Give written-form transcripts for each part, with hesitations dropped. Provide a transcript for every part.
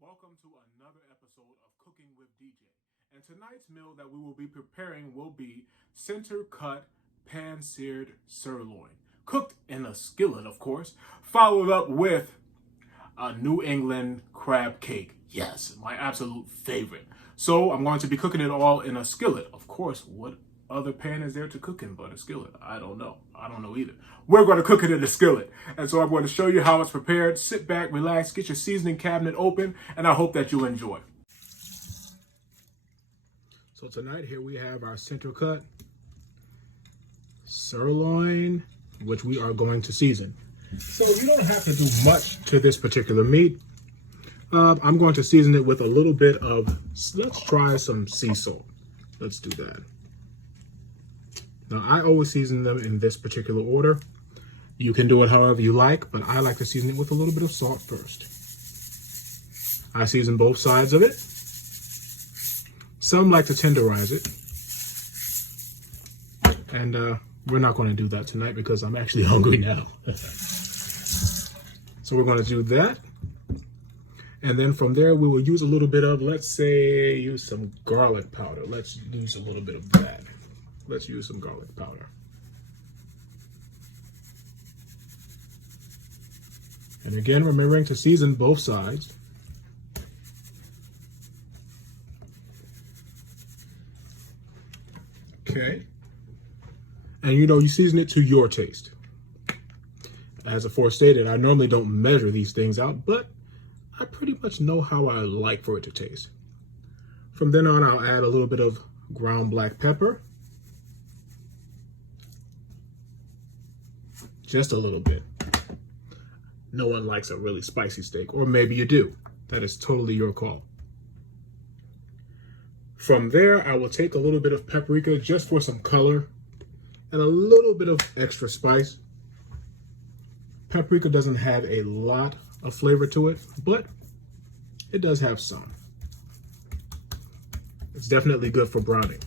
Welcome to another episode of Cooking with DJ. And tonight's meal that we will be preparing will be center cut pan-seared sirloin, cooked in a skillet, of course, followed up with a New England crab cake. Yes, my absolute favorite. So I'm going to be cooking it all in a skillet. Of course, what other pan is there to cook in but a skillet? I don't know. I don't know either. We're going to cook it in a skillet. And so I'm going to show you how it's prepared. Sit back, relax, get your seasoning cabinet open, and I hope that you enjoy. So tonight here we have our center cut sirloin, which we are going to season. So you don't have to do much to this particular meat. I'm going to season it with a little bit of, let's try some sea salt. Let's do that. Now, I always season them in this particular order. You can do it however you like, but I like to season it with a little bit of salt first. I season both sides of it. Some like to tenderize it. And we're not going to do that tonight because I'm actually hungry now. So we're going to do that. And then from there, we will use a little bit of, let's say, use some garlic powder. Let's use a little bit of that. Let's use some garlic powder. And again, remembering to season both sides. Okay. And you season it to your taste. As aforestated, I normally don't measure these things out, but I pretty much know how I like for it to taste. From then on, I'll add a little bit of ground black pepper. Just a little bit. No one likes a really spicy steak, or maybe you do. That is totally your call. From there, I will take a little bit of paprika just for some color and a little bit of extra spice. Paprika doesn't have a lot of flavor to it, but it does have some. It's definitely good for browning.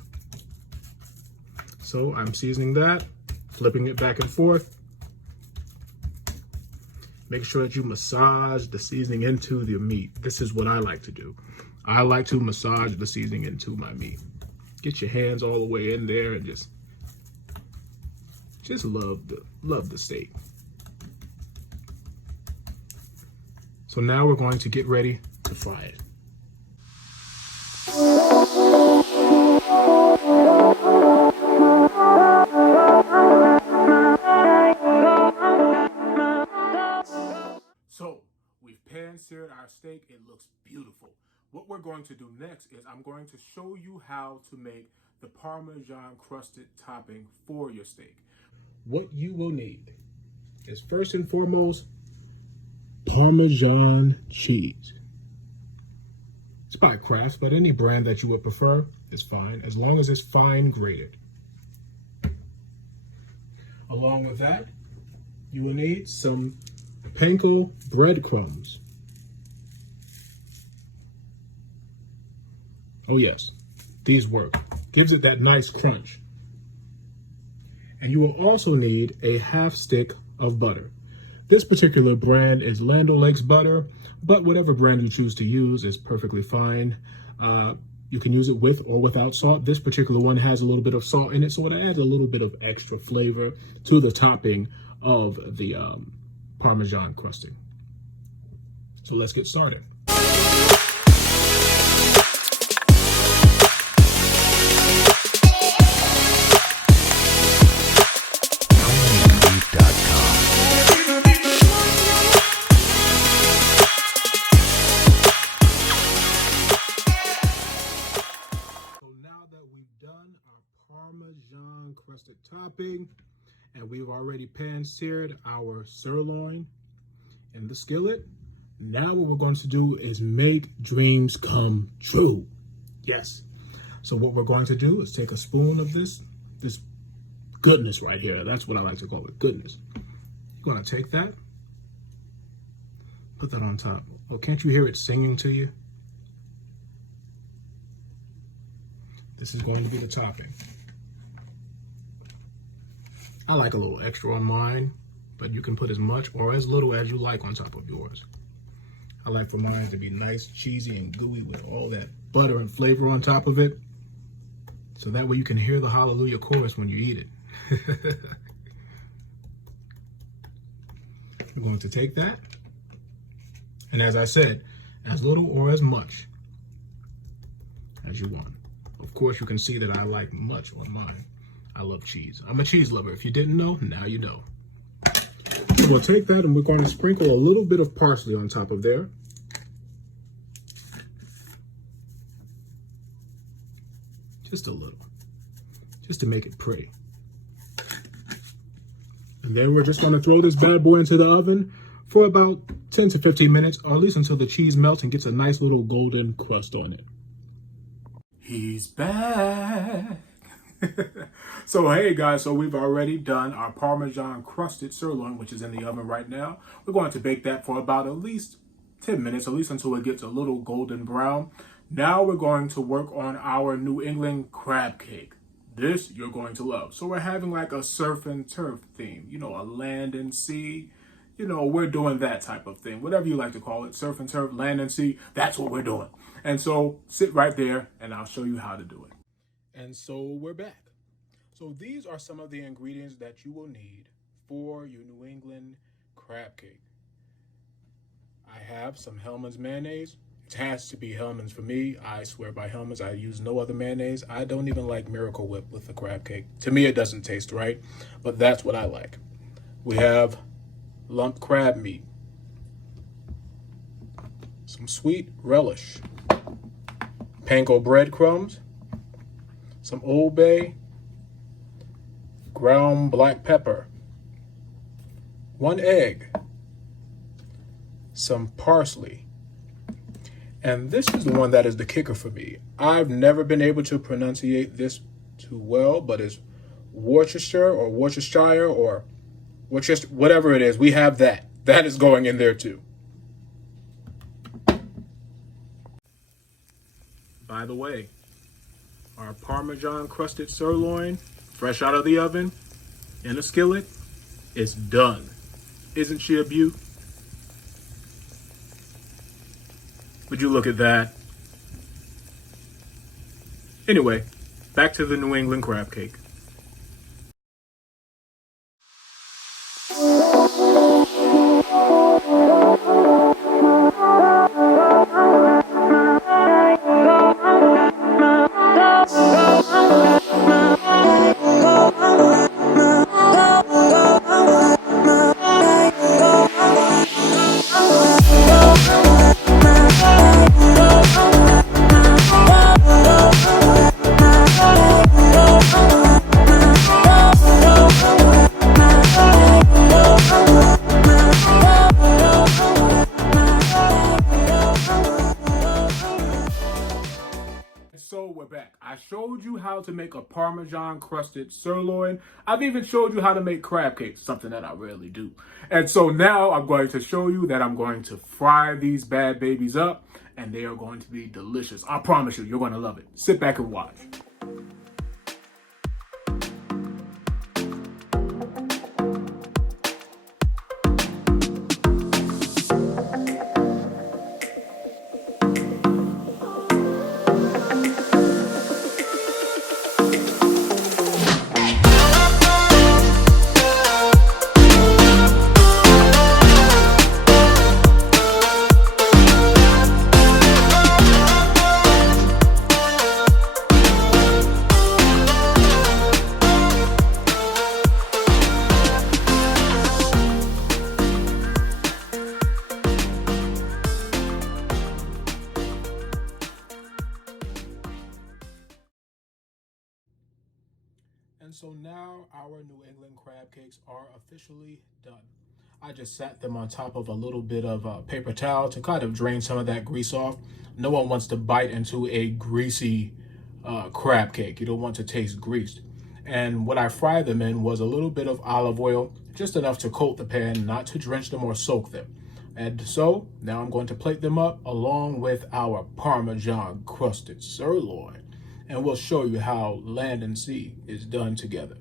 So I'm seasoning that, flipping it back and forth. Make sure that you massage the seasoning into the meat. This is what I like to do. I like to massage the seasoning into my meat. Get your hands all the way in there and just love the steak. So now we're going to get ready to fry it. So we've pan-seared our steak. It looks beautiful. What we're going to do next is I'm going to show you how to make the Parmesan crusted topping for your steak. What you will need is first and foremost Parmesan cheese. It's by Kraft, but any brand that you would prefer is fine, as long as it's fine grated. Along with that, you will need some panko breadcrumbs. Oh yes, these work. Gives it that nice crunch. And you will also need a half stick of butter. This particular brand is Land O'Lakes butter, but whatever brand you choose to use is perfectly fine. You can use it with or without salt. This particular one has a little bit of salt in it, so it adds a little bit of extra flavor to the topping of the Parmesan crusting. So let's get started. Parmesan crusted topping, and we've already pan-seared our sirloin in the skillet. Now what we're going to do is make dreams come true. Yes. So what we're going to do is take a spoon of this goodness right here. That's what I like to call it, goodness. You're going to take that, put that on top. Oh, can't you hear it singing to you? This is going to be the topping. I like a little extra on mine, but you can put as much or as little as you like on top of yours. I like for mine to be nice, cheesy, and gooey with all that butter and flavor on top of it. So that way you can hear the hallelujah chorus when you eat it. We're going to take that, and as I said, as little or as much as you want. Of course, you can see that I like much on mine. I love cheese. I'm a cheese lover. If you didn't know, now you know. We'll take that and we're going to sprinkle a little bit of parsley on top of there. Just a little, just to make it pretty. And then we're just going to throw this bad boy into the oven for about 10 to 15 minutes, or at least until the cheese melts and gets a nice little golden crust on it. He's back. So hey guys, so we've already done our Parmesan crusted sirloin, which is in the oven right now. We're going to bake that for about at least 10 minutes, at least until it gets a little golden brown. Now we're going to work on our New England crab cake. This you're going to love. So we're having like a surf and turf theme, you know, a land and sea. You know, we're doing that type of thing, whatever you like to call it, surf and turf, land and sea. That's what we're doing. And so sit right there and I'll show you how to do it. And so we're back. So these are some of the ingredients that you will need for your New England crab cake. I have some Hellmann's mayonnaise. It has to be Hellmann's for me. I swear by Hellmann's. I use no other mayonnaise. I don't even like Miracle Whip with the crab cake. To me, it doesn't taste right, but that's what I like. We have lump crab meat, some sweet relish, panko breadcrumbs, some Old Bay, ground black pepper, 1 egg, some parsley. And this is the one that is the kicker for me. I've never been able to pronunciate this too well, but it's Worcestershire or Worcestershire or Worcester, whatever it is. We have that. That is going in there too. By the way, our Parmesan crusted sirloin, fresh out of the oven, in a skillet, is done. Isn't she a beaut? Would you look at that? Anyway, back to the New England crab cake. So we're back. I showed you how to make a Parmesan crusted sirloin. I've even showed you how to make crab cakes, something that I rarely do. And so now I'm going to show you that I'm going to fry these bad babies up, and they are going to be delicious. I promise you, you're going to love it. Sit back and watch. And so now our New England crab cakes are officially done. I just sat them on top of a little bit of paper towel to kind of drain some of that grease off. No one wants to bite into a greasy crab cake. You don't want to taste greased. And what I fried them in was a little bit of olive oil, just enough to coat the pan, not to drench them or soak them. And so now I'm going to plate them up along with our Parmesan crusted sirloin. And we'll show you how land and sea is done together.